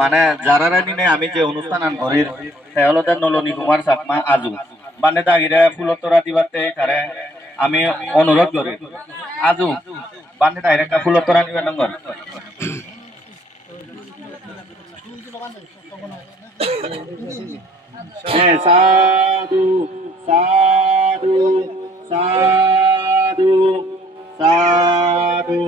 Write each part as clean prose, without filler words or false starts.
মানে যারা নিনে আমি যে অনুষ্ঠান আন করির হলদের নলনী কুমার চাকমা আজু মানে দাগিরে ফুলতরা দিবাতে তারে আমি অনুরোধ করি আজু বানে তাইরে একটা ফুলতরা নিবেন নম্বর হ্যাঁ সাধু সাধু সাধু সাধু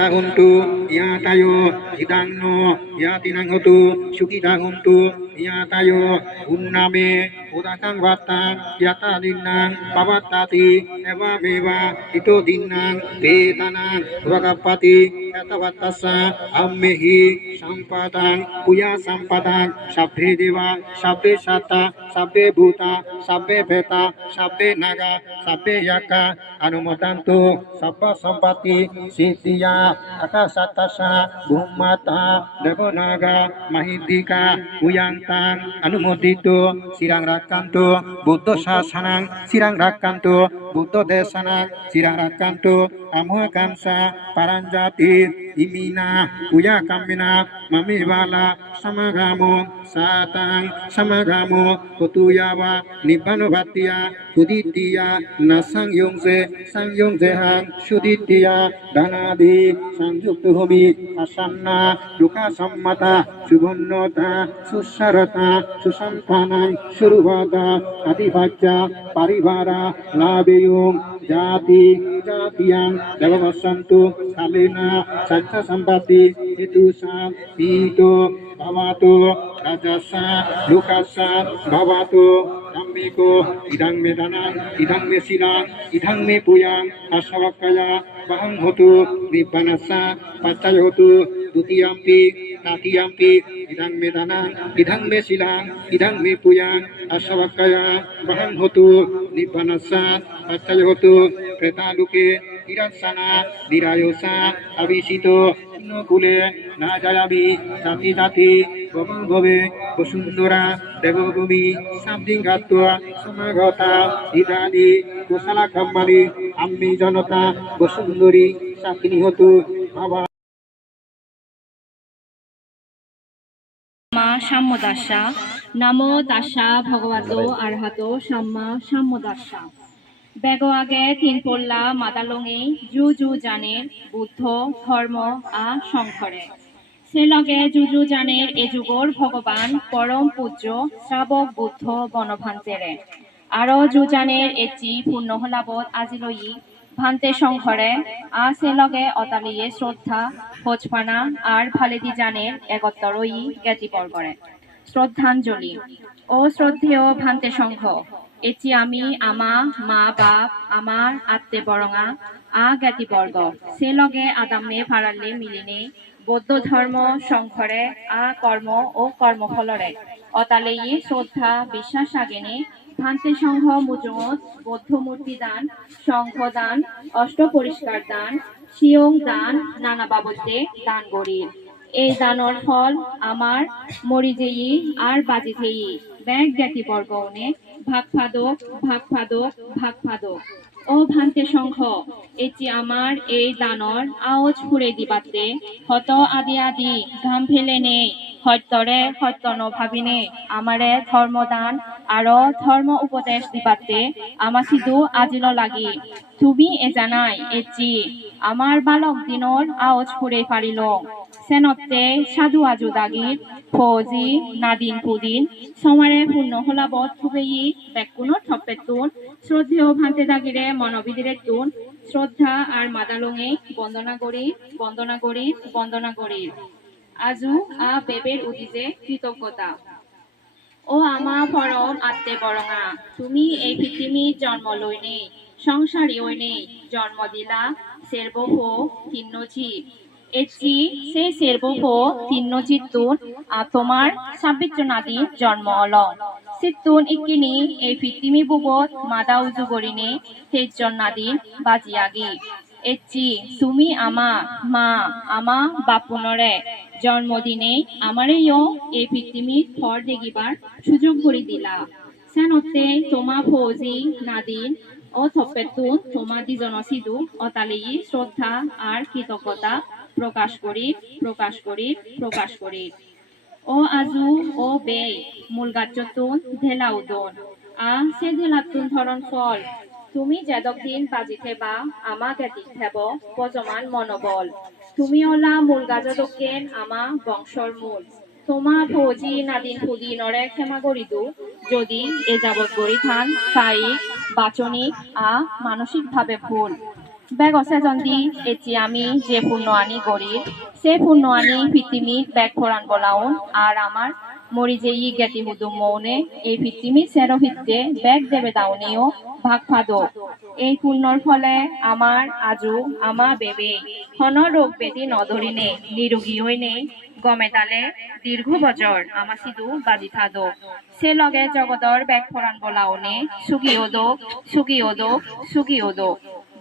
Huntu ya tayo hidangno ya tinangotu sukita huntu ya tayo unname udakang watang yata dinang pavatati eva meva itu dinang betanang vakapati yatavatasa ammehi sampadang puya sampadang sabbe deva sabbe sata sabbe bhuta sabbe beta sabbe naga sabbe yaka anumodantu sabba sampati siddhiya akasatasa bhumata devonaga mahidika uyantang anumoditu sirang rakantu buddha sasanang sirang rakantu buddha desanang sirang rakantu amuhakansa paranjati imina uya kamina mamiwala samagamu satang samagamu kutuyawa nibbano bhattiya kuditiya nasang yongse hang suditiya danadi sangyukta homi asanna duka sammata subhannota susarata susantanang surubhata adibhajya paribara labeyung jati jatiyang devavasantu kalina satya sampati itu sam itu bhavatu rajasa lukasa bhavatu Dhammiko idang me danang idang me silang idang me puyang asavakaya bahang hotu nibbanasa pacayotu dutiyampi tatiyampi idang me danang idang me silang idang me puyang asavakaya bahang hotu nibbanasa pacayotu pretaluke iratsana nirayosa avisito kule na jayabi jati jati ভবে বসুন্ধরা দেবভূমি সাবদিন গাতুয়া সমাগতা ইদাদি গোসালা কাম্বালি আম্মি জনতা বসুন্ধরী সাকিনি হতু বাবা সাম্যদাসা নামো তাসা ভগবতো আরহাতো সাম্মা সাম্যদাসা বেগ আগে তিন পল্লা মাদালঙে জু জু জানে বুদ্ধ ধর্ম আ শঙ্করে সে লগে জুজু জানের এ যুগর ভগবান পরম পূজ্য শ্রাবক বুদ্ধ বনভান্তেরে আরো যুজানের এচি পূর্ণ হলাবত আজিলই ভান্তে সংঘরে আ সে লগে অতালিয়ে শ্রদ্ধা ভোজপানা আর ভালেদি জানের একত্তরই জ্ঞাতিবর্গরে শ্রদ্ধাঞ্জলি ও শ্রদ্ধেয় ভান্তে সংঘ এচি আমি আমা মা বাপ আমার আত্মে বরঙা আ জ্ঞাতিবর্গ সে লগে আদামে ফারাল্লে মিলিনে বৌদ্ধ ধর্ম সংঘরে আ কর্ম ও কর্মফলরে অতালেই শ্রদ্ধা বিশ্বাস আগেনে ভান্তে সংঘ মুজমত বৌদ্ধ মূর্তি দান সংঘ দান অষ্ট পরিষ্কার দান শিয়ং দান নানা বাবদে দান গরির এই দানর ফল আমার মরিজেই আর বাজিতেই ব্যাগ জ্ঞাতি বর্গনে ভাগ ফাদক ভাগ ফাদক ভাগ ফাদক ও ভান্তে সংঘ এটি আমার এই দানর আওজ ফুরে দিবাতে হত আদি আদি ঘাম ফেলে নে হত্যরে হত্য নভাবিনে আমারে ধর্মদান আরো ধর্ম উপদেশ দিবাতে আমা সিধু আজিল লাগি তুমি এ জানাই এচি আমার বালক দিনর আওজ ফুরে পারিল সেনতে সাধু আজু দাগির ফৌজি নাদিন পুদিন সমারে পূর্ণ হলাবত খুবেই বেকুনো ঠপেতুন শ্রদ্ধেয় ভান্তে দাগিরে মনবিদিরে তুন শ্রদ্ধা আর মাদালঙে বন্দনা করি বন্দনা করি বন্দনা করি আজু আ বেবের উদিজে কৃতজ্ঞতা ও আমা পরম আত্মে বরঙা তুমি এই পৃথিবীর জন্ম লইনে সংসারী ওইনে জন্ম দিলা সেরবহ তিন্নজি এচি সে সেরবহ তিন্নজিতুন তোমার 26 জন আদি জন্ম অলং সিতুন ইকিনি এই পৃথিবী বুবত মাদা উজু গরিনে 23 জন আদি বাজিয়াগি এচি তুমি আমা মা আমা বাপুনরে জন্মদিনে আমারেও এই পৃথিবীর ফর দেখিবার সুযোগ করে দিলা Sanote toma phoji nadin ও থপ্পেতুন তোমা দিজনসিদু অতালিyi শ্রদ্ধা আর কৃতজ্ঞতা প্রকাশ করি ও আজু ও বে মূলগাচ্চতুন ধেলাউদন সে ধেলাতুন ধরন ফল তুমি যেদক দিন বাজি থেবা আমা গেতি থেব পজমান মনোবল তুমি ওলা মূল গাজদকেন আমা বংশর মূল তোমা ভোজি নাদিন ফুদি নরে ক্ষমা গরিদু যদি এ যাবৎ গরি থান কায়িক বাচনিক মানসিক ভাবে ভুল বেগ অসেজন্দি এচি আমি যে পূর্ণ আনি গরিব সে পূর্ণ আনি পৃথিবীর ব্যাগ ফোরান বলাউন আর আমার মরি যে ই জ্ঞাতি হুদু মৌনে এই পৃথিবীর সেরো ভিত্তে ব্যাগ দেবে দাউনিও ভাগ ফাদো এই পুণ্যর ফলে আমার আজু আমা বেবে হন রোগ বেদি নদরিনে নিরোগী হইনে গমে তালে দীর্ঘ বছর আমা সিধু বাজি থাদো সে লগে জগদর ব্যাগ ফোরান বলাউনে সুগি ওদো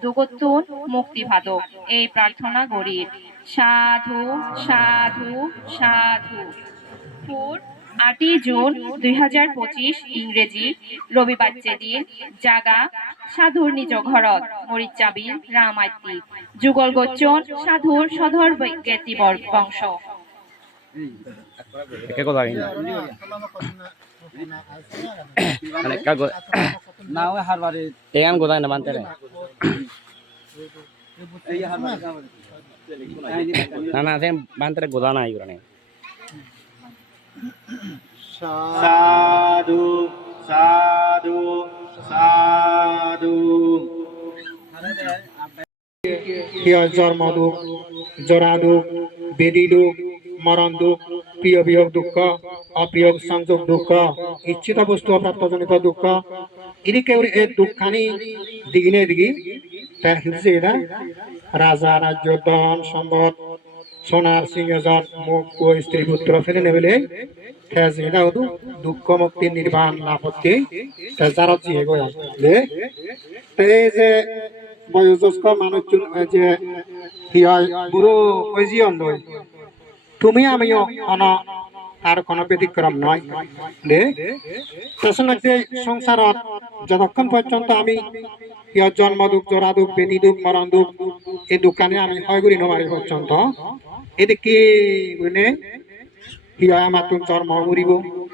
দুগতুন মুক্তি ভাদক এই প্রার্থনা গরির সাধু সাধু সাধু পুর 8 জুন 2025 ইংরেজি রবিবার দিন জাগা সাধুর নিজ ঘরত মরিচাবি রামাইতি যুগল গোচন সাধুর সধর জ্ঞাতি বংশ একে কথা কিনা মানে কাগো না ওই হারবারে এখান কোথায় না মানতে রে এই হারবারে না না সেম মানতে রে গোদা না আইগুরা নেই সাধু সাধু সাধু জন্ম দুঃখ জরা দুঃখ বেদি দুঃখ মরণ দুঃখ প্রিয় বিয়োগ দুঃখ অপ্রিয় সংযোগ দুঃখ ইচ্ছিত বস্তু অপ্রাপ্তজনিত দুঃখ ইনি কেউ এই দুঃখানি দিগিনে দিগি তার হিসে এটা রাজা রাজ্য ধন সম্পদ সোনার সিংহজন মুখ ও স্ত্রী পুত্র ফেলে নেবেলে এটা হতো দুঃখ মুক্তি নির্বাণ লাভ হতে যারা জিয়ে গয়া এই যে বয়োজ্যেষ্ঠ মানুষজন যে বুড়ো ওই জীবন নয় তুমি আমিও আর কোনো ব্যতিক্রম নয় সংসারত যতক্ষণ পর্যন্ত আমি জন্ম দুঃখ জরা দুঃখ বেদি দুঃখ মরণ দুঃখ এই দোকানে আমি হয় করি নমারি পর্যন্ত এদিকে আমার তুমি জন্ম ঘুরিব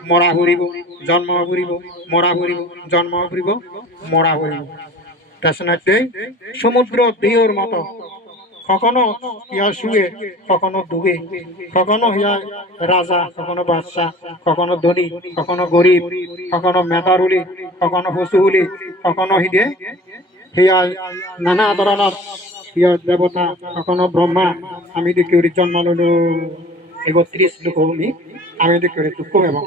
মরা ঘুরিব জন্ম ঘুরিব মরা ঘুরিব জন্ম ঘুরিব মরা ঘুরিব সমুদ্র ঢেউর মতো কখনো ইয়া শুয়ে কখনো ডুবে কখনো ইয়া রাজা কখনো বাদশাহ কখনো ধনী কখনো গরিব কখনো মেধারুলি কখনো হসুলি কখনো হিদে হিয়া নানা ধরনের ইয়া দেবতা কখনো ব্রহ্মা আমি দেখি জন্ম লইল 31 লোক আমি দেখি দুঃখ এবং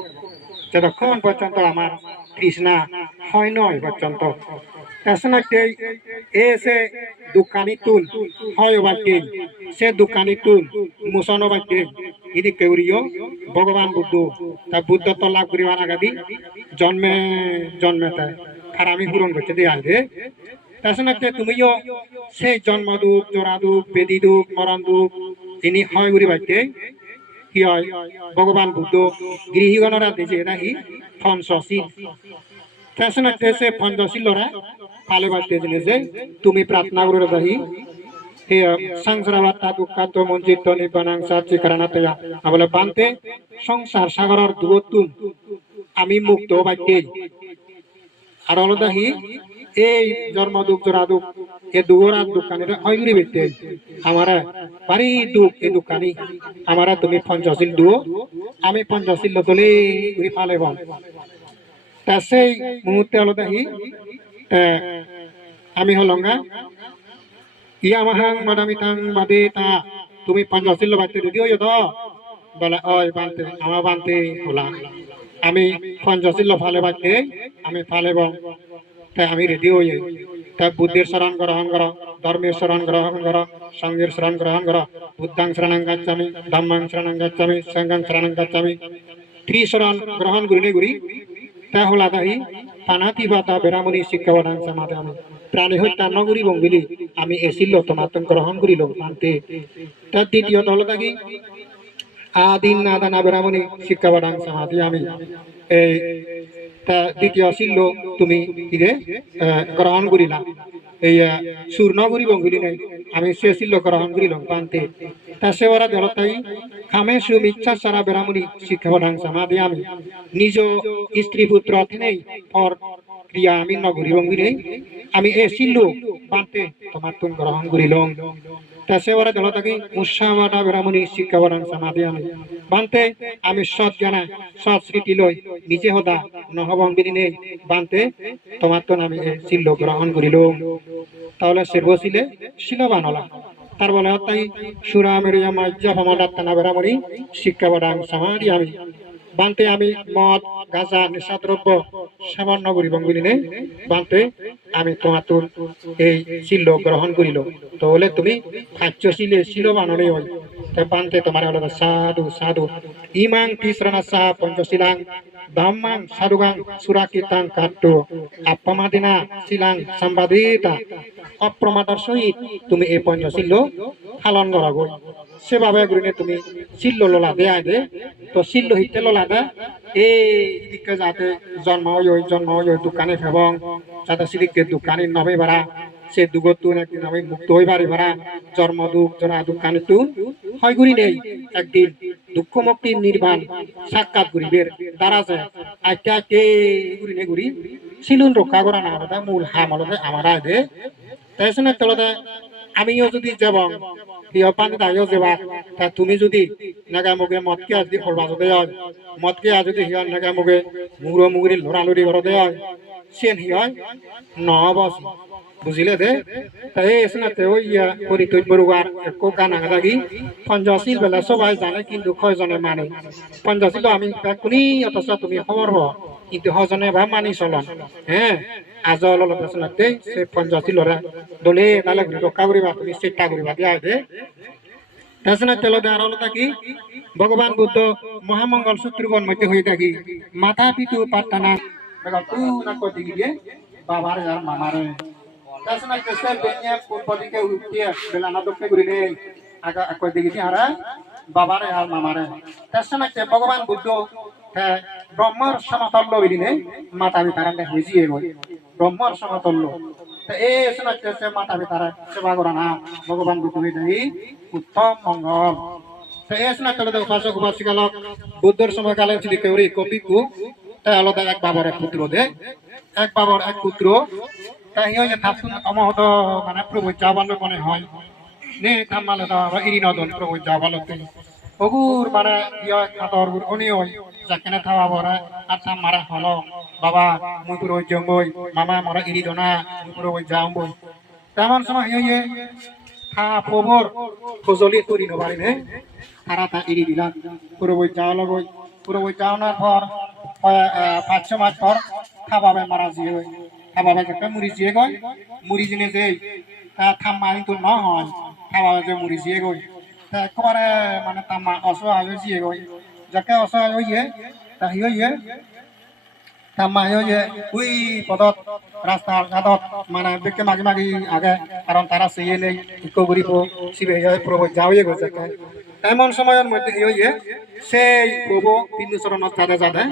যতক্ষণ পর্যন্ত আমার তৃষ্ণা হয় নয় পর্যন্ত এসে দোকানি তুল হয় বাক্যে সে দোকানি তুল মুসন বাক্যে ইদি কেউরিও ভগবান বুদ্ধ তা বুদ্ধ তো লাভ করিবার আগাদি জন্মে তাই খারামি পূরণ করছে দিয়ে আসবে তুমিও সেই জন্ম দুঃখ জোড়া দুঃখ বেদি দুঃখ মরণ দুঃখ তিনি হয় করি বাক্যে কি হয় ভগবান বুদ্ধ গৃহীগণরা দিয়েছে এটা হি ফনসি সে পঞ্চশীল লড়া পালে বাড়তে যে তুমি প্রার্থনা করে দাহি হে সংসারাবাতা দুঃখাত মঞ্চিত নিবানাং সাচি কারণাতয়া বলে বানতে সংসার সাগরের দুগতুন আমি মুক্ত বাক্যে আর হলো দাহি এই জন্ম দুঃখ জোড়া দুঃখ এ দুগরা দোকানে হয়গুলি বেটে আমার বাড়ি দুঃখ এই দোকানি আমার তুমি পঞ্চশীল দুও আমি পঞ্চশীল তোলে ঘুরি ফালেব তা সেই মুহূর্তে হলো দেখি আমি হলঙ্গা ইয়া মাহাং বাদামিতাং বাদে তা তুমি পঞ্চশীল বাড়তে যদিও তো বলে ওই বানতে আমার বানতে হলা আমি পঞ্চশীল ফালে বাড়তে আমি ফালেব তাই আমি রেডি হয়ে তাই বুদ্ধির শরণ গ্রহণ কর ধর্মের শরণ গ্রহণ কর সঙ্গের শরণ গ্রহণ কর বুদ্ধাং শরণং গচ্ছামি ধম্মাং শরণং গচ্ছামি সংঘং শরণং গচ্ছামি ত্রিশরণ গ্রহণ করিলে গুরি তা হলা তাই পানাতি বাতা বেরামণি শিক্ষা বাদাং সমাধামি প্রাণী হত্যা নগরী বঙ্গিলি আমি এসিল তোমার গ্রহণ করিল মানতে তার দ্বিতীয়ত হলো থাকি আদিন নাদানা বেরামণি শিক্ষা বাদাং সমাধি আমি এই তা দ্বিতীয় শিল্য তুমি ইরে গ্রহণ করিলাম এই চূর্ণ করিব বলি নাই আমি সে শিল্য গ্রহণ করিলাম পান্তে তা সে ওরা দেলতাই খামে সুম ইচ্ছা সারা বেড়ামুনি শিক্ষা প্রদান সমাধি আমি নিজ স্ত্রী পুত্র নেই পর ক্রিয়া আমি নগরী বঙ্গিরে আমি এ শিল্য পান্তে তোমার তুম গ্রহণ করিলাম তা সে ওরা দেলতাকে মুসামাটা বেড়ামুনি শিক্ষা প্রদান সমাধি আমি বান্তে আমি সৎ জানা সৎ স্মৃতি লই নিজে হতা নহবঙ্গিনী নেই বান্তে তোমার তো আমি এ শিল্য গ্রহণ করিলাম তাহলে সে বসিলে শিলবান হলা তার বলে তাই সুরামেরিয়া মাজ্জা ভমদাত্তানা বেড়ামুনি শিক্ষা প্রদান সমাধি আমি বান্তে আমি মদ গাঁজা নেশাদ্রব্য সেবন নগরী বঙ্গিনী নেই বান্তে আমি তোমার তোর এই শিল্য গ্রহণ করিল তাহলে তুমি খাচ্ছ শিলে শিলবান হলে হয় তাই বান্তে তোমার হলো সাধু সাধু ইমাং তিসরণা সাহা পঞ্চশিলাং ধাম্মাং সাধুগাং সুরাকিতাং কাট্টু আপমাদিনা শিলাং সম্বাদিতা অপ্রমাদার সহিত তুমি এই পঞ্চশিল্য পালন করা গই সেভাবে গুরিনে তুমি শিল্য লোলা দেয় দে তো শিল্য হিতে লোলা দে এই দিকে যাতে জন্ম হই দোকানে ফেবং যাতে সিদিকে দোকানে নবে বাড়া সে দুগতুন একদিন আমি মুক্ত হই পারি বাড়া জন্ম দুঃখ জনা দোকানে তুন হয় গুরি নেই একদিন দুঃখ মুক্তি নির্বাণ সাক্ষাৎ গরিবের দ্বারা যায় আজকে কে গুরি নে গুরি শিলুন রক্ষা করা না হলে মূল হাম হলে আমার দে তাই শুনে তলতে আমিও যদি যাব প্রিয় পানি তাইও যাবা তা তুমি যদি নাগা মুগে মদকে যদি করবা যদি হয় মদকে যদি হিয় নাগা মুগে মুগুর মুগুরি লড়ালড়ি করতে হয় সেন হিয় নহবস বুঝিলে দে তাই এসনাতে ওই পরিতৈত বড়ুয়ার একো গান আগাগি পঞ্চশীল বেলা সবাই জানে কিন্তু কয়জনে মানে পঞ্চশীল আমি কোনি অথচ তুমি খবর হ কিন্তু হজনে বা মানি চলন হ্যাঁ আজ অলপ এসনাতে সে পঞ্চশীলরা দলে তালে রক্ষা করিবা তুমি চেষ্টা করিবা দিয়া দে তাছাড়া তেল দেওয়ার হলো থাকি ভগবান বুদ্ধ মহামঙ্গল শত্রুগণ মধ্যে হয়ে থাকি মাথা পিতু পাট্টানা তু না কতি গিয়ে বাবার আর মামারে তাছাড়া কেসে বেনিয়া পদিকে উঠিয়ে বেলানা দক্ষে ঘুরিলে আগা কতি গিয়ে হারা বাবারে আর মামারে তাছাড়া ভগবান বুদ্ধ ব্রহ্মর সমতল্য বিদিনে মাতা পিতারা হয়েছিয়ে গই ব্রহ্মর সমতল্য এই শোনাচ্ছে মাতা পিতারা সেবা করা না ভগবান বুদ্ধ হয়ে যাই উত্তম মঙ্গল এই শোনাচ্ছে উপাসক উপাসিকালক বুদ্ধর সময়কালে যদি কেউ কপিকু তাই আলাদা এক বাবার এক পুত্র দে এক বাবার এক পুত্র তাই যে থাকুন অমহত মানে প্রভু যাবাল মনে হয় নে থামালে ইরি নদন প্রভু যাবালতে অগুর মানে ইয় খাতর উনি হয় যাকে থাওয়া বড় আর থাম মারা হলো বাবা মুই পুরো জঙ্গই মামা মরা ইরি দনা মুই পুরো যাও বই তেমন সময় ইয়ে থা পবর ফজলি করি নবারি নে তারা তা ইরি দিলাম পুরো বই যাও লগই পুরো বই যাওয়ার পর 5-6 মাস পর থাবাবে মারা জিয়ে গই থাবাবে যাকে মুড়ি জিয়ে গই মুড়ি জিনে যে তা থাম্মা কিন্তু ন হয় থাবাবে যে মুড়ি জিয়ে গই তা একবারে মানে তাম্মা অসহায় জিয়ে গই যাকে অসহায় হইয়ে তা হিয়ে তাম্মা হিয়ে ওই পদত রাস্তার ঘাটত মানে বেকে মাগি মাগি আগে কারণ তারা সেই নেই ইকো গরিব শিবে প্রভু যাওয়ে গেছে এমন সময়ের মধ্যে হিয়ে সেই প্রভু তিন চরণত যাদে যাদে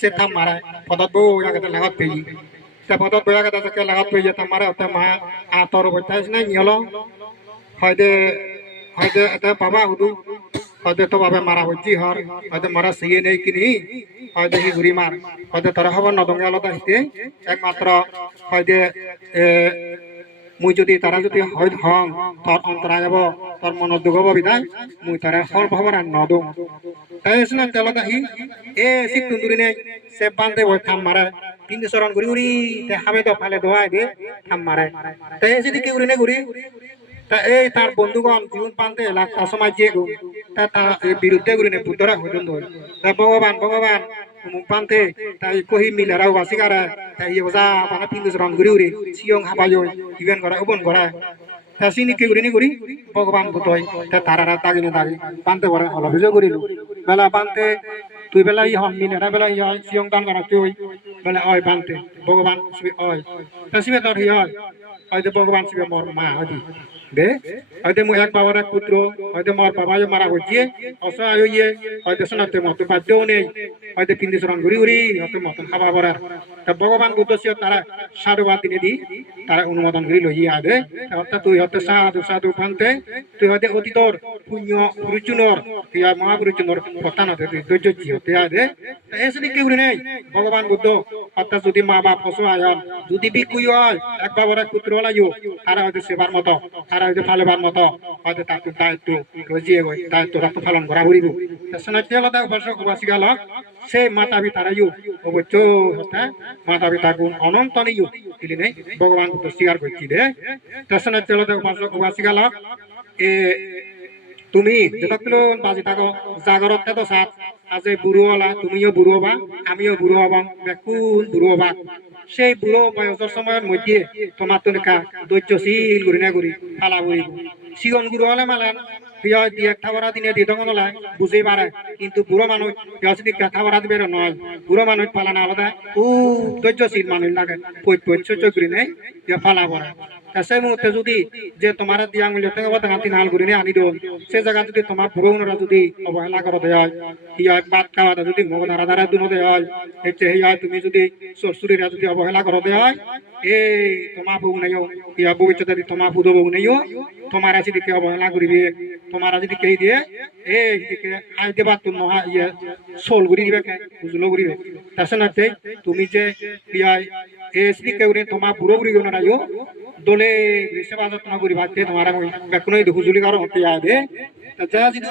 সে থাম মারে পদত বউ আগে লাগাত পেয়ে তা পদত বউ আগে তাকে লাগাত পেয়ে তাম মারে ওতে মা আতর বইতাইছ নাই নিয়ল হয়তো হয়তো এটা বাবা হুদু হয়তো তো বাবা মারা হচ্ছি হর হয়তো মারা সিয়ে নেই কিনি হয়তো হি ঘুরি মার হয়তো তোরা খবর নদঙ্গে আলাদা হিতে একমাত্র হয়তো মুই যদি তারা যদি হয় হং তোর অন্তরা যাব তোর মন দুঃখ হব বিদায় মুই তারা হল খবর আর নদং তাই শুনে তেলতা হি এ শীত তুন্দুরি নেই সে বান্ধে বই থাম মারে কিন্তু চরণ ঘুরি ঘুরি হাবে তো ফালে দোয়াই দে থাম মারে তাই যদি কি ঘুরি নে ঘুরি তা এই তার বন্ধুগণ জীবন পান্তে এলাকা সমাজ যে তা তার বিরুদ্ধে ঘুরি নে বুদ্ধরা হইলেন তা ভগবান ভগবান মুখ পান্তে তাই কহি মিলেরাও বাসিকারা তাই ওজা মানে পিন্দু চরণ ঘুরি ঘুরি সিয়ং হাবাই ইভেন করা ওপন করা তা সিনি কি ঘুরি নি ঘুরি ভগবান বুদ্ধ হয় তা তারা তাগিনে দাগি পান্তে পরে অভিযোগ করিল বেলা পান্তে তুই বেলা ই হন মিনেরা বেলা ই হয় সিয়ং দান করা তুই বেলা অয় পান্তে ভগবান ওই তা শিবে তোর হি হয় হয়তো ভগবান শিবে মোর মা হদি দে হয়তো মু এক বাবার এক পুত্র হয়তো মোর বাবা মারা হচ্ছে অসহায় হইয়ে হয়তো শোনাতে মতো বাধ্যও নেই হয়তো পিন্দি চরণ ঘুরি ঘুরি হয়তো মতন খাবা পড়ার তা ভগবান বুদ্ধ শিব তারা সাধুবাদ দিনে দি তারা অনুমোদন করি লইয়া আদে অর্থাৎ তুই হয়তো সাধু সাধু ভাঙতে তুই হয়তো অতীতর পুণ্য পুরুচুনর তুই মহাপুরুচুনর প্রস্থান হতে তুই ধৈর্য হতে আদে এসে কেউ নেই ভগবান বুদ্ধ অর্থাৎ যদি মা বাপ অসহায় হন যদি বিকুই হয় এক বাবার এক পুত্র হলাইও তারা হয়তো সেবার মতো তারা হয়তো ফালেবার মতো হয়তো তার দায়িত্ব রজিয়ে গই দায়িত্ব রক্ত পালন করা করিব শোনাতে হলো তার উপাসক উপাসিকা হল সে মাতা পিতারাইও অবশ্য হতে মাতা পিতা গুণ অনন্ত নিও দিলি নেই ভগবান বুদ্ধ স্বীকার করছি দে শোনাতে হলো তার উপাসক উপাসিকা হল এ তুমি যতক্ষণ বাজি থাকো জাগরত তো সাত আজ বুড়ো হলা তুমিও বুড়ো হবা আমিও বুড়ো হবা বেকুন বুড়ো হবা সেই বুড়ো বয়সের সময়ের মধ্যে তোমার তো লেখা ধৈর্যশীল করি না করি ফালা করি সিগন বুড়ো হলে মালান দিয়ে খাবার দিনে দিয়ে তখন হলে বুঝে পারে কিন্তু বুড়ো মানুষ যদি খাবার দিবে নয় বুড়ো মানুষ ফালানো আলাদা ও ধৈর্যশীল মানুষ লাগে সহ্য করি নেই ফালা পড়ে সেই মুহূর্তে যদি যে তোমার দিয়া মূল্য থেকে হাতি নাল করে আনি দিও সে জায়গা যদি তোমার পুরোনরা যদি অবহেলা করো দেয় ইয়া ভাত খাওয়া যদি মগ ধারা ধারা দুনো দেয় তুমি যদি শ্বশুরিরা যদি অবহেলা করো দেয় এই তোমার বউ নেই ইয়া ভবিষ্যতে তোমার বুধ বউ নেই তোমার আছে দিকে অবহেলা করিবে তোমার আছে দিকে দিয়ে এই দিকে আই দেবা তুমি মহা ইয়ে সোল করি দিবে বুঝলো করিবে তাছাড়া তুমি যে ইয়া এস দিকে তোমার বুড়ো বুড়ি নাইও দলে সেবা যত্ন করি ভাবতে তোমার কোনো হুজুলি কারো হতে আদে যা যদি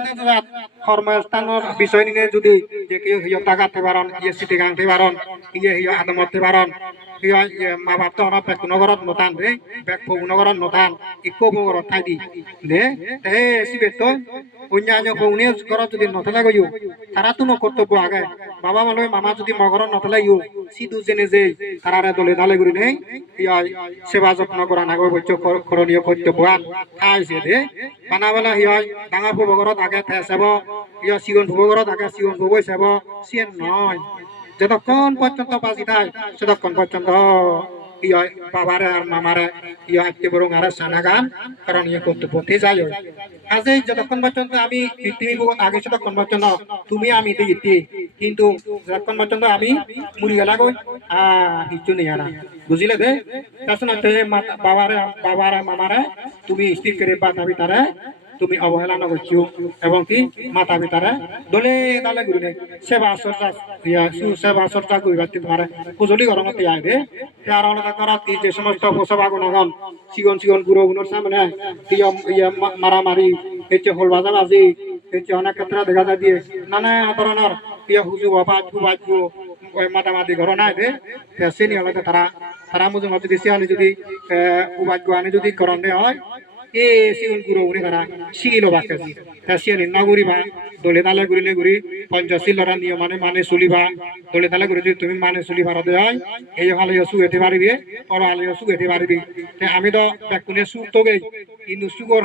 কর্মস্থানের বিষয় নিয়ে যদি যে কেউ হিয় টাকাতে পারন ইয়ে সিটি গাঁতে পারন ইয়ে হিয় আদম হতে পারন মা বাপ তো আমার ব্যাক নগরত নতান রে ব্যাক নগরত নতান ইকো বগরত ঠাই দি দে তে সিবে তো অন্যান্য পৌনে ঘরত যদি নথলা গইও তারা তো কর্তব্য আগে বাবা মানুষ মামা যদি মগরত নথলাইও সিধু জেনে যে তারা দলে দালে ঘুরি নেই সেবা যত্ন করা নাগর বৈচ্য করণীয় কর্তব্য খাইছে দে বানাবেলা হিয় ডাঙৰ ভূবঘৰত আগে চাব ইয়া চিগন ভূবঘৰত আগে চিগন ভূবই চাব চিয়েন নয় যতক্ষণ পর্যন্ত বাজি থাকে ততক্ষণ পর্যন্ত ইয়া বাবারে আর মামারে ইয়া একটি বরং আর সানা গান কারণ ইয়ে কর্তব্যতে যাই আজ এই যতক্ষণ পর্যন্ত আমি পৃথিবী আগে ততক্ষণ পর্যন্ত তুমি আমি দিই কিন্তু যতক্ষণ পর্যন্ত আমি মুড়ি গেলা গই কিছু নেই আর বুঝিলে দে তাছাড়া বাবারে মামারে তুমি স্থির করে বাতা পিতারে তুমি অবহেলা নকরছো এবং কি মাতা পিতারে দলে দালে ঘুরি নেই সেবা চর্চা সেবা চর্চা করিবার তোমার পুজলি গরমতে আয় দে আর আলাদা করা কি যে সমস্ত সেবা গুণগণ চিগন চিগন গুরু গুণর সামনে মারামারি হচ্ছে হল বাজাবাজি হচ্ছে অনেক ক্ষেত্রে দেখা যায় দিয়ে নানা ধরনের হুজু বাবা বাজু মাতামাতি ঘর নাই দে সে নিয়ে হলে তারা মুজুম যদি সে আনি যদি উবাজ্য আনি যদি করণ হয় এ সিগুন গুরু উনি তারা শিখিল বাক্য সিয়ানি নাগরিবা দলে তালে ঘুরিলে ঘুরি পঞ্চশীলরা নিয়ম মানে চলিবা দলে তালে ঘুরি যদি তুমি মানে চলি ভারতে হয় এই হালে সুখ এতে পারিবি পর হালে সুখ এতে পারিবি আমি তো ব্যাকুনে সুখ তো গেই কিন্তু সুখর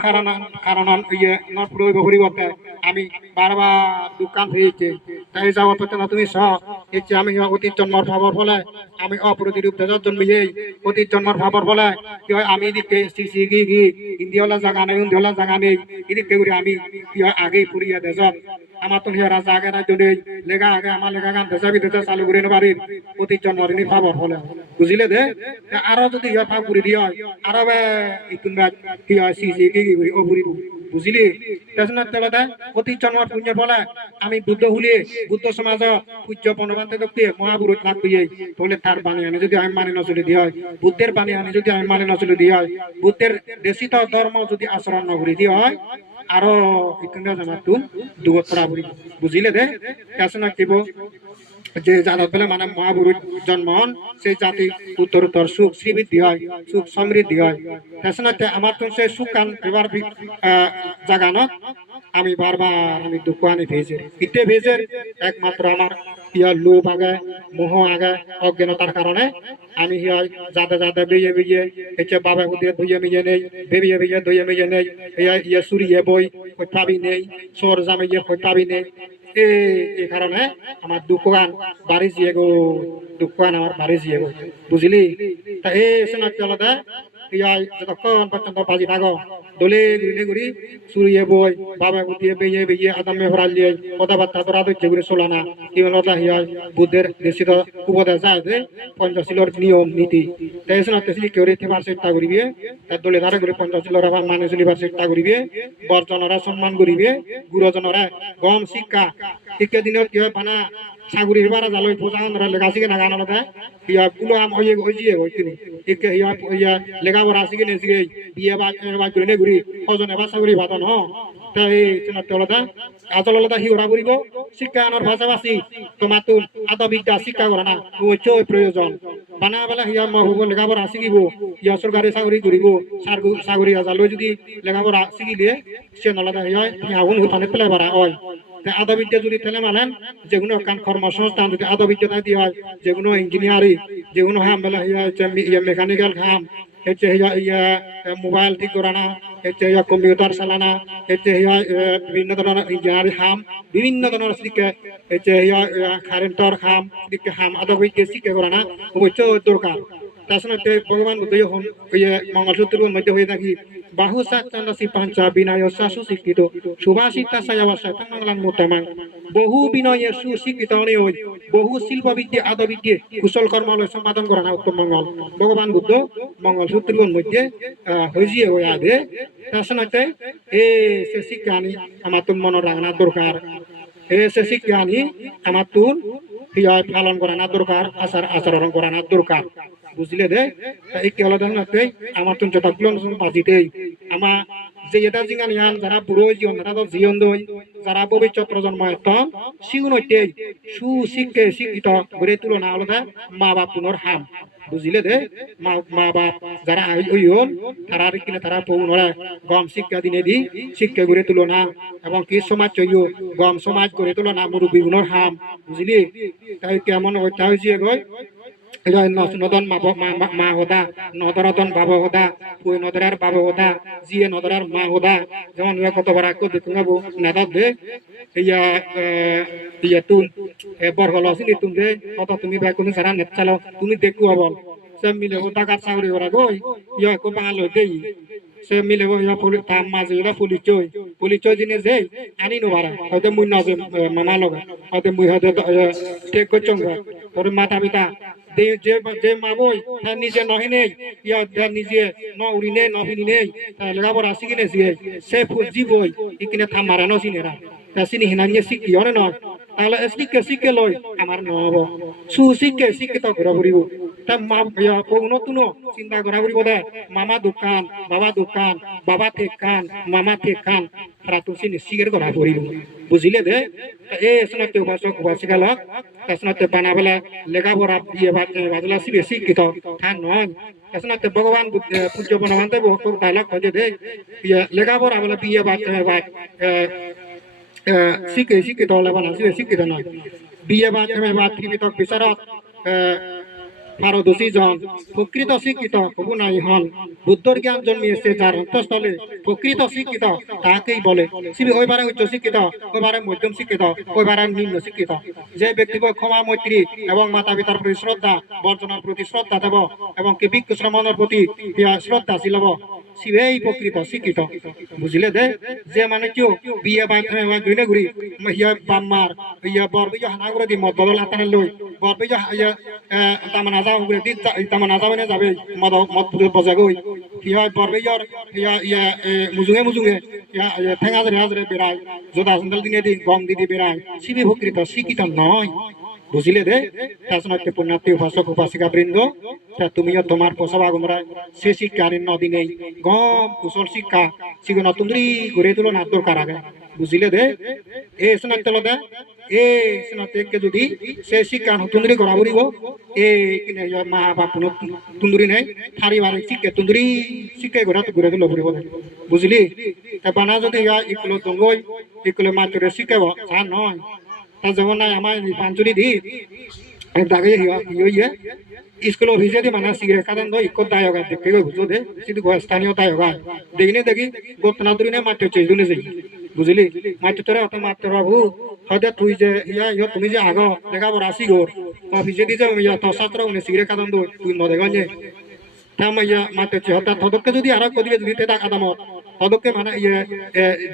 কারণ ইয়ে নপুরো পরিবর্তে আমি বারবার দোকান হয়েছে তাই যাওয়ার পর তুমি সে আমি অতীত জন্মর ভাবর ফলে আমি অপ্রতিরূপ দেশত জন্মিয়ে অতীত জন্মর ভাবর ফলে কি হয় আমি এদিকে ইন্দিয়ালা জায়গা নেই উন্দিয়ালা জায়গা নেই এদিকে আমি কি হয় আগেই পুরিয়া দেশত আমার তো রাজা আগে রাজ্য নেই লেখা আগে আমার লেখা গান দেশা বিদেশে চালু করে নেবারি অতীত জন্মর ইনি ভাবর ফলে বুঝিলে দে আরো যদি ইয়ে ভাব করে দিয়ে হয় আরো ইতুনবা কি হয় কি করি ও ঘুরি বুঝিলি অতীত জন্মর পুণ্য ফলে আমি বুদ্ধ হলে বুদ্ধ সমাজ পূজ্য পণবান্তে দেখতে মহাপুরুষ লাভ দিয়ে তাহলে তার বাণী আনি যদি আমি মানে নচলে দিয়ে হয় বুদ্ধের বাণী আনি যদি আমি মানে নচলে দিয়ে হয় বুদ্ধের দেশিত ধর্ম যদি আচরণ নকরি দিয়ে হয় আরো ইতিহাস জানার তুন দুগত বুঝিলে দে কেসন দিব যে জাতত বলে মানে মহাপুরুষ জন্ম হন সেই জাতি উত্তরোত্তর সুখ শ্রীবৃদ্ধি হয় সুখ সমৃদ্ধি হয় তাছাড়া আমার তো সেই সুখ কান এবার জাগানত আমি বারবার আমি দুঃখ আনি ভেজের ইতে ভেজের একমাত্র আমার ইয়া লোভ আগে মোহ আগে অজ্ঞানতার কারণে আমি যাতে যাতে বেয়ে বেয়ে হচ্ছে বাবা হুদিয়ে ধুয়ে মিয়ে নেই বেবিয়ে বেয়ে ধুয়ে মিয়ে নেই ইয়ে সুরিয়ে বই পাবি নেই সর জামিয়ে পাবি নেই এই কারণে আমার দুঃখান বাড়ি দিয়ে গো দুঃখান আমার বাড়ি দিয়ে গো বুঝলি তা এই শোনার চলতে ইয়া যতক্ষণ পর্যন্ত বাজি থাকো দলে ঘুরি সুরিয়ে বই বাবা উঠিয়ে বেয়ে বেয়ে আদামে ভরালিয়ে কথাবার্তা তোরা তো যেগুলো চলানা ইমানতা হিয়া বুদ্ধের দেশিত উপদেশ যায় যে পঞ্চশীলর নিয়ম নীতি তাই শোনা তেসি কেউ রেখে চেষ্টা করিবে তার দলে ধারে করে পঞ্চশীলর মানে চলিবার চেষ্টা করিবে বর্জনরা সম্মান করিবে গুরুজনরা গম শিক্ষা শিক্ষা দিনত কি হয় বানা সাগুরি বারা জালই পোজান লেখা শিখে না গান আলাদা ইয়া গুলো আম হয়ে হইজিয়ে হইতিনি শিক্ষা ইয়া লেখা পড়া শিখে নে শিখে বিয়ে বা করে নে ঘুরি ওজন এবার সাগুরি ভাতন হ তাই শোনা আলাদা আজল আলাদা হিওরা করিব শিক্ষা আনার ভাষাভাষী তোমার তো আদবিদ্যা শিক্ষা করা না ওই প্রয়োজন বানা বেলা হিয়া মহুব লেখাপড়া শিখিব ইয়া সরকারি চাকরি করিব চাকরি আজালৈ যদি লেখাপড়া শিখিলে সে নলাদা হিয়া আগুন হুতানে পেলাই বাড়া হয় আদবিদ্যা যদি তেলে মানেন যেগুলো কান কর্মসংস্থান যদি আদবিদ্যা দিয়ে হয় যেগুলো ইঞ্জিনিয়ারিং যেগুলো হাম বেলা হিয়া মেকানিক্যাল কাম হচ্ছে ইয়া মোবাইল ঠিক করানা হচ্ছে ইয়া কম্পিউটার চালানা হচ্ছে ইয়া বিভিন্ন ধরনের ইঞ্জিনিয়ারিং কাম বিভিন্ন ধরনের শিক্ষা হচ্ছে ইয়া কারেন্টর কাম শিক্ষা কাম আদবিদ্যা শিক্ষা করানা অবশ্য দরকার তাছাড়া ভগবান উদয় হন মঙ্গলসূত্রের মধ্যে হয়ে থাকি বাহু সাচি পাঞ্চা বিনয় সুশিক্ষিত সুভাষিতা সায়াবাসা তাঙ্গালান মোটামাং বহু বিনয়ের সুশিক্ষিত অনেক বহু শিল্পবিদ্যা আদবিদ্যা কুশল কর্মালয় সম্পাদন করা না উত্তম মঙ্গল ভগবান বুদ্ধ মঙ্গলসূত্রের মধ্যে হয়েছে হয়ে আদে তাছাড়া সে শিক্ষা আনি আমার তো মনে রাখা দরকার সে শিক্ষা আনি আমার তুন পালন করা না দরকার আচরণ করা না দরকার বুঝলে দে এই কেলাদান নাতে আমার তো যতগুলো বাজিতে আমার যে এটা জিঙ্গান ইয়ান যারা বুড়ো জীবন তারা তো জীবন দই যারা ভবিষ্যৎ প্রজন্ম তখন শিউনতে সুশিক্ষে শিক্ষিত গড়ে তুলনা আলাদা মা বাপ পুনর হাম বুঝলে দে মা বাপ যারা হইন তারা কিনা তারা পৌনরা গম শিক্ষা দিনে দি শিক্ষা গড়ে তুলনা এবং কি সমাজ চইও গম সমাজ গড়ে তুলনা মুরব্বী গুণর হাম বুঝলি তাই কেমন হইতা হয়েছে গই নদন মা হদা নদরতন বাবা হদা পুই নদরার বাবা হদা জিয়ে নদরার মা হদা যেমন কত বার আকো দেখুন নাদা দে ইয়া তুন বরগল আসিনি তুম দে কত তুমি ভাই কোনো সারা নেট চালাও তুমি দেখু হবল সে মিলে ওটা কাজ চাকরি করা গই ইয়া কো বাঙাল দেই সে মিলে ইয়া তার মাঝে এটা পুলিশ জিনে যে আনি নোবারা হয়তো মুই নজে মামা লগা হয়তো মুই হয়তো টেক করছং তোর মাতা পিতা যে মাবই তার নিজে নহে নেই ইয়া নিজে ন উড়ি নেই নহিনি নেই লেখাপড়া আসি কিনে সে জীবই ইকিনে থাম মারানো চিনেরা তা চিনি হিনানিয়ে শিখি অনে নয় তাহলে শিক্ষে লই আমার নহব সুশিক্ষে শিক্ষিত ঘুরা ফুরিব তা মা নতুন চিন্তা করা ফুরিব দে মামা দোকান বাবা ঠেকান মামা ঠেকান তারা তো চিনি শিখের করা ফুরিব বুঝিলে দে এই শোনাতে উপাসক উপাসিকা লক শোনাতে বানাবেলা লেখাপড়া দিয়ে বাজলা শিবে শিক্ষিত তা নয় শোনাতে ভগবান পূজ্য বনবান্তে বহুত ডায়লগ হয়ে দে লেখাপড়া বলে বিয়ে বাদ শিক্ষিত হলে বানা শিক্ষিত নয় বিয়ে বাদ পৃথিবীত বিচারত পারদর্শী জন প্রকৃত শিক্ষিত হবু নাই হন বুদ্ধর জ্ঞান জন্মিয়েছে যার অন্তঃস্থলে প্রকৃত শিক্ষিত তাকেই বলে ওইবারে উচ্চ শিক্ষিত ওইবারে মধ্যম শিক্ষিত ওইবারে নিম্ন শিক্ষিত যে ব্যক্তি ক্ষমা মৈত্রী এবং মাতা পিতার প্রতি শ্রদ্ধা বর্জনার প্রতি শ্রদ্ধা দেব এবং কি ভিক্ষু শ্রমণের প্রতি শ্রদ্ধাশীল হব শিবেই প্রকৃত শিক্ষিত বুঝলে দে যে মানে কেউ বিয়ে ঘুরে ঘুরি ইয়া বাম্মার ইয়া বরবিজ হানা করে দি মদ বদল আতানে লই বরবিজ তামান আজা করে দি তামান আজা মানে যাবে মদ বজা গই কি হয় বরবিজর ইয়া মুজুঙে ইয়া ঠেঙা হাজরে বেড়ায় যোদা সন্দাল দিনে দি গম দিদি বেড়ায় শিবি প্রকৃত শিক্ষিত নয় বুঝলে দে তাছাড়া পুণ্যার্থী উপাসক উপাসিকা বৃন্দ তুমিও তোমার পোষাবা তোমরা সে শিক্ষা নদী নেই গম কুশল শিক্ষা শিখে নতুন গড়ে তুলো না দরকার আগে বুঝলে দে এ শোনাতে দে এ শোনাতে যদি সে শিক্ষা নতুন করা বলিব এ মা বাপ তুন্দুরি নেই পারিবারিক শিক্ষা তুন্দুরি শিক্ষা গড়ে তুলো বলিব বুঝলি বানা যদি ইকুলো দঙ্গই ইকুলো মাত্রে শিখাব তা নয় তা যেমন নাই আমার পাঞ্চুরি দি দাগে ইয়ে স্কুল অফিসে দি মানে সিগারেট কাটেন দো ইকো দায়ক দেখতে গই বুঝো দে সিধু স্থানীয় দায়ক দেখিনে দেখি গোতনা দুরি নে মাত্র চেজুনে যাই বুঝলি মাত্র তোরা অত মাত্র বাবু হয়তো তুই যে ইয়া তুমি যে আগ লেখাপড়া আসি গোর অফিসে দি যে তো ছাত্র উনি সিগারেট কাটেন দো তুই ন দেখো যে থামা ইয়া মাতে হতা তদকে যদি আর কদিকে যদি তে দাগ আদামত তদকে মানে ইয়ে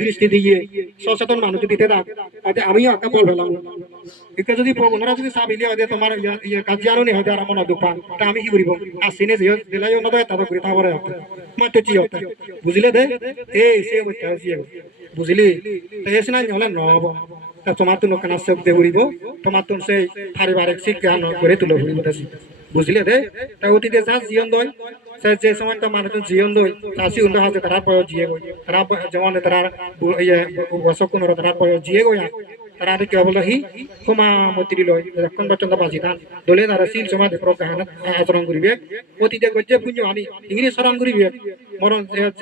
দৃষ্টি দিয়ে সচেতন মানুষ যদি তে দাগ তাতে আমিও আঁকা বল হলাম একে যদি ওনারা যদি চাবিলে হয় তোমার ইয়ে কাজিয়ারও নেই হয় আর আমার দোকান তা আমি কি করিব আসিনে যে দিলাই অন্যদের তাদের করে তারপরে মাতে চি হতে বুঝলে দে এই সে বুঝলি তো এসে না হলে নহব তা তোমার তো নোকানা চোখ দিয়ে ঘুরিব তোমার তো সেই পারিবারিক শিক্ষা করে তুলে ঘুরিব বুঝলে দে তা অতীতে যা জীবন দয় যে সময় তো মানুষ জীবন দয় চাষি উন্নত হাতে তারা বয়স জিয়ে গই তারা যেমন তারা বছর 15 তারা বয়স জিয়ে গই তারা কি বলে হি ক্ষমা মতিরি লয় যখন পর্যন্ত বাজি ধান দলে তারা শিল সমাজ প্রজ্ঞান আচরণ করিবে অতীতে গজ্জে পুণ্য আনি ইংরেজ স্মরণ করিবে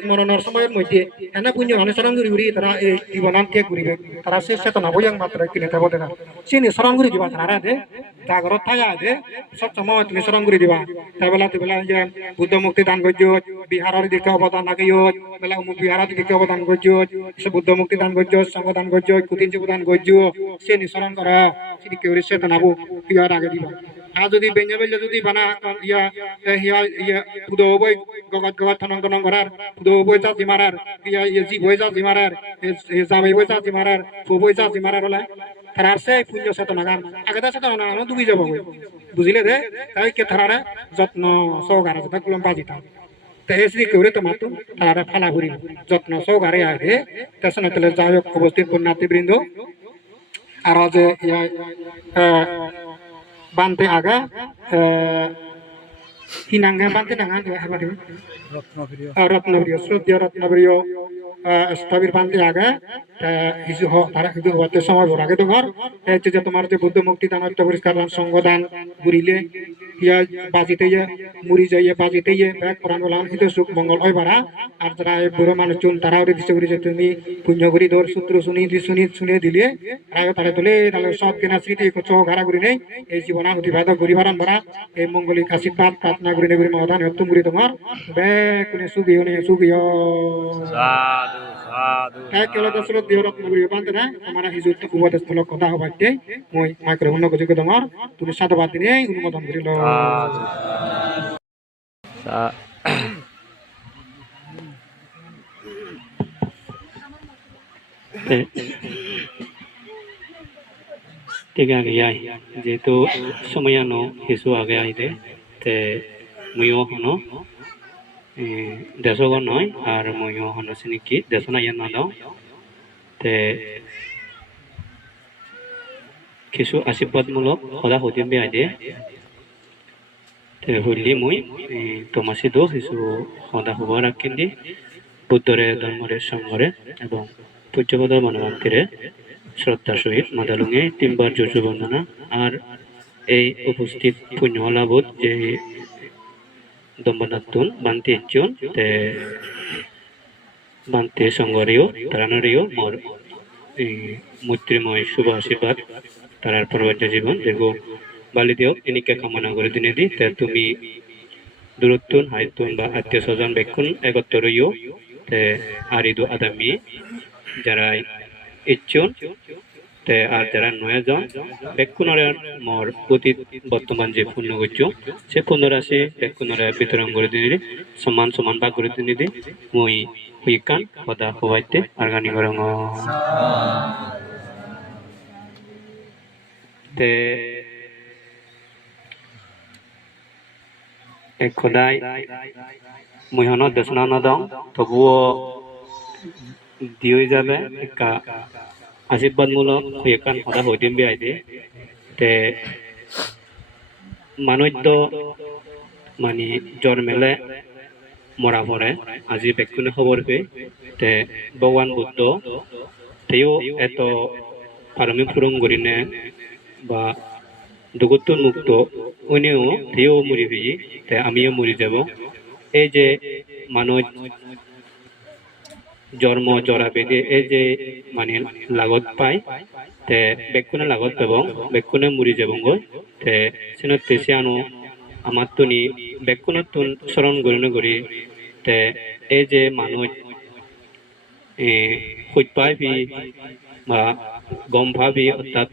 মরণের সময়ের মধ্যে এনে পুণ্য আনি স্মরণ করি তারা এই জীবনান ত্যাগ করিবে তারা শেষ চেতনা বইয়াং মাত্র কিনে থাকবো দেখা চিনি স্মরণ করি দিবা তারা দে জাগরত থাকা দে সব সময় তুমি স্মরণ করি দিবা তাই বেলা যে বুদ্ধ মুক্তি দান করছো বিহারের দিকে অবদান রাখিও বেলা বিহারের দিকে অবদান করছো সে বুদ্ধ মুক্তি দান করছো সংঘ দান করছো কুতিন দান করছো সে নিঃসরণ করা সেটি কেউ চেতনাবো বিহার আগে দিবা আর যদি বেঞ্জা বেঞ্জা যদি বানা ইয়া ইয়া ইয়া পুদো বই গগত গগত থনং করার পুদো বই যা জিমারার ইয়া জি বই যা জিমারার জামাই বই যা জিমারার বই যা জিমারার হলা তার সে পুণ্য চেতনা গান আগে চেতনা না ডুবি যাব বুঝলে দে তাই কে তারা যত্ন সহকারে যেটা কুলম বাজিতা তো এসি কেউ তোমার তো তারা ফালা ঘুরি যত্ন সহকারে আগে তেসনে তেলে যাই হোক উপস্থিত পুণ্যার্থীবৃন্দ আর যে বানতে আগা হিনাঙ্গা বানতে নাঙ্গা রত্নপ্রিয় শ্রদ্ধেয় রত্নপ্রিয় স্থবির বানতে আগা কিছু তারা কিন্তু হতে সময় ভোর আগে তো ঘর যে তোমার যে বুদ্ধ মুক্তি দান পরিষ্কার সংগদান ঘুরিলে ইয়া বাজিতে মুড়ি যাইয়ে বাজিতে ব্যাগ পুরান বলান কিন্তু সুখ মঙ্গল হয় বাড়া আর যারা বুড়ো মানুষজন তারাও দিচ্ছে করি যে তুমি পুণ্য করি ধর সূত্র শুনে দিলে তারাও তারা তোলে তাহলে সব কেনা স্মৃতি চোখ ঘাড়া করি নেই এই জীবনা অতিবাহিত করি বারান বাড়া এই মঙ্গলিক আশীর্বাদ প্রার্থনা করি নেই মহাদান হত্যম করি তোমার ব্যাগ কোনে সুগিও নেই সুগিও সাধু সাধু এক কেলা দশরথ দেহ রত্ন করি বানতে না আমার হিজুত উপদেশ স্থলক কথা হবাইতে মই মাইক্রোফোন গজে তোমার তুমি সাধুবাদ দিনে অনুমোদন করিল ঠিক আছে ইয়াই যেহেতু সময়নো কিছু আগে আইতে তে ময়ও হনো দেশগর নয় আর ময়ও হনো চিনিকি দেশ না ইয়ান নাদাও তে কিছু আশীর্বাদমূলক সদা হদিম বে আইদে তে হইলি মই তোমাসি দো কিছু সদা হব রাখিন দি বুদ্ধরে ধর্মরে সঙ্গরে এবং পূজ্যপদ মনোমন্দিরে শ্রদ্ধা সহিত মাদালুঙে 3 বার যশু বন্দনা আর এই উপস্থিত পুণ্যলাবোধ যে দম্বনাতুন বান্তি ইচ্ছুন তে বান্তি সঙ্গরেও তারানরেও মোর এই মৈত্রীময় শুভ আশীর্বাদ তারার পরবর্ত জীবন দেখো বালি দিও এনিকে কামনা করে দিনে দি তে তুমি দূরত্বন হাইতুন বা আত্মীয় স্বজন বেকুন একত্রইও তে আরিদু আদামি যারা ইচ্ছুন তে আর যারা নয়জন বেকুনরে মোর অতীত বর্তমান যে পূর্ণ করছ সে পূর্ণ রাশি বেকুনরে বিতরণ করে দিনে সমান সমান ভাগ করে দিনে দি মই হুইকান সদা হবাইতে আর গানি গরং তে এক খোদাই মহিহনত দেশনা নদং তবুও দিয়ে যাবে একটা আশীর্বাদমূলক হুইকান সদা হইদিম বে আইদে তে মানুষ তো মানে জন্মেলে মরা পড়ে আজি বেকুনে খবর পেয়ে তে ভগবান বুদ্ধ তেও এত পারমিক ফুরং করিনে বা দুগত্ব মুক্ত উনিও তেও মরি পেয়ে তে আমিও মরি যাব এই যে মানুষ জন্ম জরা বেদে এই যে মানে লাগত পায় তে বেকুনে লাগত পাব বেকুনে মরি যাব গো তে সিনতে সিয়ানো আমার তুনি বেকুনতুন স্মরণ গরিনে গরি তে এই যে মানুষ খুঁজ পাবি বা গম ভাবি অর্থাৎ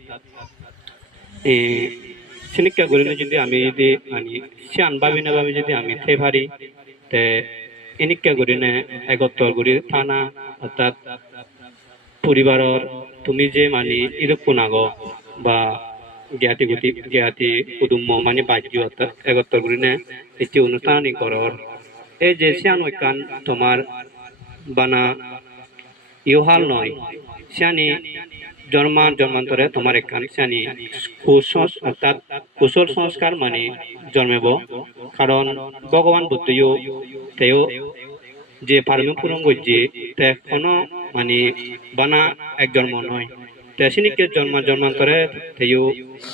সিনিকা গরিনে যদি আমি যদি মানে সিয়ান ভাবি না ভাবি যদি আমি থে পারি তে এনেকে কৰিনে একত্তৰ কৰি থানা অৰ্থাৎ পৰিবাৰৰ তুমি যে মানে ইৰকো নাগ বা জ্ঞাতি কুটুম্ব মানে বাজ্য অর্থাৎ একত্র কৰিনে এটি অনুষ্ঠান করার এই যে সিয়ানো কান তোমার বানা ইহাল নয় সিয়ানি জন্মান্তরে তোমার একান সিয়ানি অর্থাৎ কুশল সংস্কার মানে জন্মেব কারণ ভগবান বুদ্ধও তেও যে পারমি পূরণ করছে তে কোনো মানে বানা এক জন্ম নয় তেসিনিকে জন্মান্তরে তেও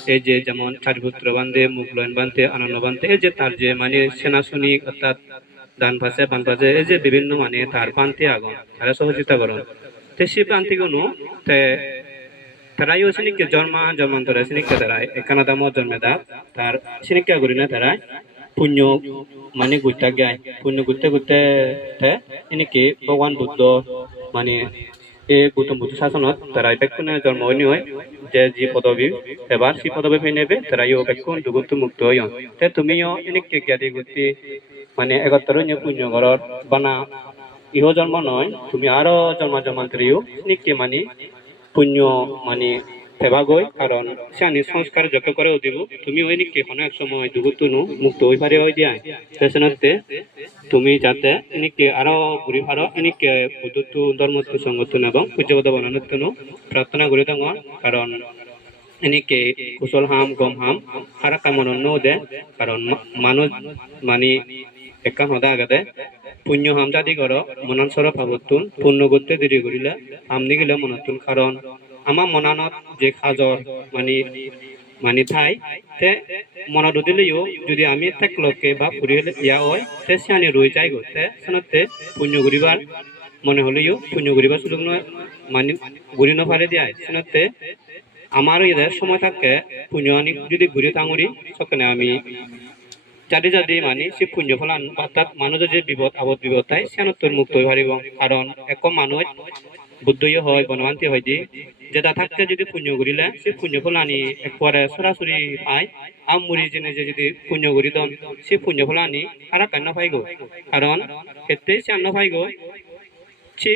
এই যে যেমন চারিপুত্র বান্ধে মুখলয়ন বান্ধে আনন্দ বান্ধে এই যে তার যে মানে সেনাসনী অর্থাৎ ডান পাশে বাম পাশে এই যে বিভিন্ন মানে তার পান্তি আগন তারা সহযোগিতা করেন তে সে পান্তি কোনো তে তারাইও সিনিকে জন্মান্তরে সিনিকে তারা একানা দাম জন্মে তার সিনিকা করি না তারা পুণ্য মানে গুটা গায় পুণ্য গুতে এনেকে ভগবান বুদ্ধ মানে এই গৌতম বুদ্ধ শাসনত তারা বেক্ষণে জন্ম হয়নি হয় যে যে পদবী এবার সেই পদবী পেয়ে নেবে তারাইও বেক্ষণ দুগুপ্ত মুক্ত হই তে তুমিও এনেকে জ্ঞাতি গুটি মানে একত্তর পুণ্য ঘর বানা ইহ জন্ম নয় তুমি আরো জন্মান্তরেও এনেকে মানে পুণ্য মানে সেবা গই কারণ সে সংস্কার যজ্ঞ করে দিব তুমি ওই নিকে কোনো এক সময় দুগুতুনু মুক্ত হই পারে হই দিয়া সেসনতে তুমি যাতে এনেকে আরো ঘুরি পারো এনেকে বুদ্ধত্ব ধর্মত্ব সংগঠন এবং পূজ্যবদ বনানোত্তন প্রার্থনা করে দङ কারণ এনেকে কুশল হাম গম হাম হারা কামন দে কারণ মানুষ মানে একা হদা আগাতে পুণ্য হাম জাতি কর মনানসর পাবতুন পুণ্য করতে দেরি করিলে আমনি গেলে মনতুন কারণ আমার মনানত যে খাজর মানে ঠাই তে মনত দিলেও যদি আমি থাকলকে বা ফুরিয়ে ইয়া হয় তে সিয়ানি রয়ে যাই গো তে সনতে পুণ্য করিবার মনে হলেও পুণ্য করিবার সুযোগ নয় মানে ঘুরি নপারে দিয়ায় সনতে আমারও এদের সময় থাকে পুণ্য আনি যদি ঘুরে তাঙুরি সকালে আমি যদি মানে সে পুণ্য ফলান অর্থাৎ মানুষের যে বিপদ বিপদ তাই সিয়ানত্তর মুক্ত হয়ে পারিব কারণ এক মানুষ বুদ্ধই হয় বনবান্তি হয় দি যেটা থাকতে যদি পুণ্য করিলে সে পুণ্য ফল আনি একবারে সরাসরি পায় আর মুড়ি জেনে যে যদি পুণ্য করি দন সে পুণ্য ফল আনি আর কান্ন পাইগ কারণ ক্ষেত্রে সে আন্ন পাইগ সে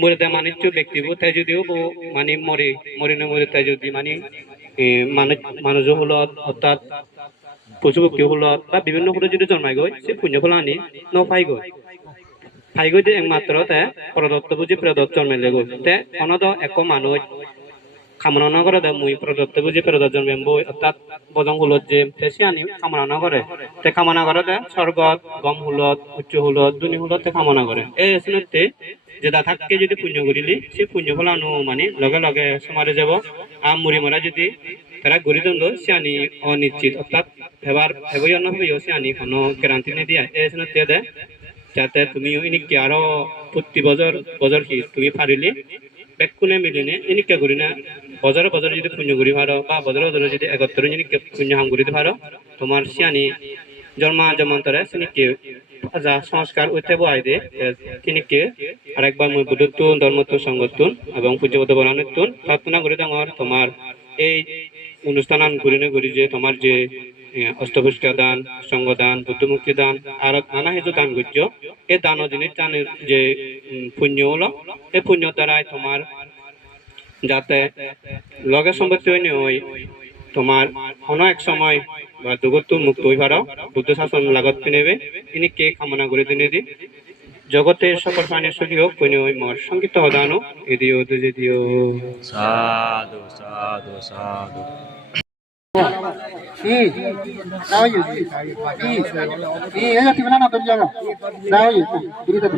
মরে মানিজ্য ব্যক্তিবোৰ তাই যদিও মানে মরে তাই যদি মানে মানুষ হলত অর্থাৎ পশু পক্ষী হলত বা বিভিন্ন হলে যদি জন্মাই গৈ সে পুণ্য ফল আনি নপাই গৈ ফাইগৈ যে একমাত্র তে প্রদত্ত বুঝি প্রদত্ত জন্মেলে গৈ তে অনদ এক মানুষ কামনা নকরে দে মুই প্রদত্ত বুঝি প্রদত্ত জন্মেম বই অর্থাৎ বজং হুলত যে সে আনি কামনা নকরে তে কামনা করে দে স্বর্গত গম হুলত উচ্চ হুলত দুনি হুলত তে কামনা করে এই এসনতে যেটা থাককে যদি পুণ্য করিলি সে পুণ্য ফল আনো মানে লগে লগে সমারে যাব আম মুড়ি মরা যদি তারা গরিদন্ড সে আনি অনিশ্চিত অর্থাৎ এবার এগোই অন্য হইও সে আনি কোনো গ্যারান্টি নে দিয়া এই এসনতে দে যাতে তুমি এনেকে আরো প্রতি বছর কি তুমি পারিলে বেকুনে মিলিনে এনেকে করি না বছরে যদি পুণ্য করি পারো বা বছরে যদি একত্তর এনেকে পুণ্য হাম করিতে পারো তোমার সিয়ানি জন্মান্তরে সিনিকে যা সংস্কার উঠতে বয় দে তিনিকে আরেকবার মই বুদ্ধত্ব ধর্মত্ব সংগঠন এবং পূজ্যবদ বনানোত্তন প্রার্থনা করে ডাঙর তোমার এই অনুষ্ঠান ঘুরি যে তোমার যে অষ্টপুষ্টা দান সঙ্গদান বুদ্ধমুক্তি দান আর নানা হেতু দান করছ এই দান জিনিস দানের যে পুণ্য হলো এই পুণ্য দ্বারাই তোমার যাতে লগে সম্পত্তি হয়নি ওই তোমার কোনো এক সময় বা দুগত্ব মুক্ত হই পারো বুদ্ধ শাসন লাগত নেবে ইনি কে কামনা করে দিনে দি জগতের সকল প্রাণীর সুখী হোক কোন ওই মর সংগীত হদানো এদিও দুজে দিও সাধু সাধু সাধু Sao vậy? Ấy thì nó nằm đâu? Sao vậy? Đi đâu?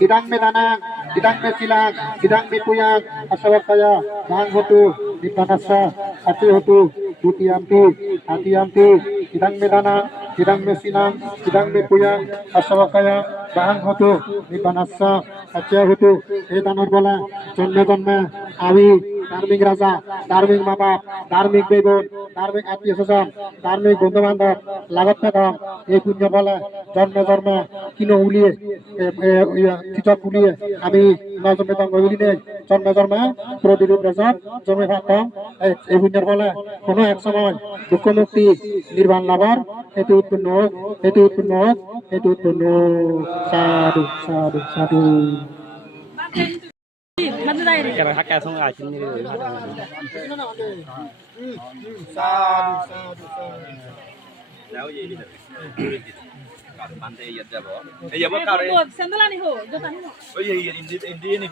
Idang me dana, idang me sila, idang me puya, asawakaya, mahang hotu, dipanasa, ati hotu, ati ampi, idang me dana, idang me silang, idang me puya, asawakaya, mahang hotu, dipanasa, ati hotu, এই দানের বলে জন্মে আমি ধার্মিক রাজা, ধার্মিক মা বাপ, ধার্মিক বেগন, ধার্মিক আত্মীয় স্বজন, ধার্মিক বন্ধু বান্ধব লাগত থাকম এই পুণ্য বলে জন্মে কিনো উলিয়ে তীর্থ উলিয়ে আমি নজন্মে উলিনে জন্মে প্রতিরূপ রাজত জন্মে থাকতাম এই পুণ্যের ফলে কোনো এক সময় দুঃখ মুক্তি নির্বাণ লাভর হেতু উৎপন্ন হোক, হেতু উৎপন্ন হোক, হেতু উৎপন্ন হোক। সাধু সাধু সাধু। Kaya hakka sung akin ni. Sandalani ho, jota ni ho. Oh iya iya, ini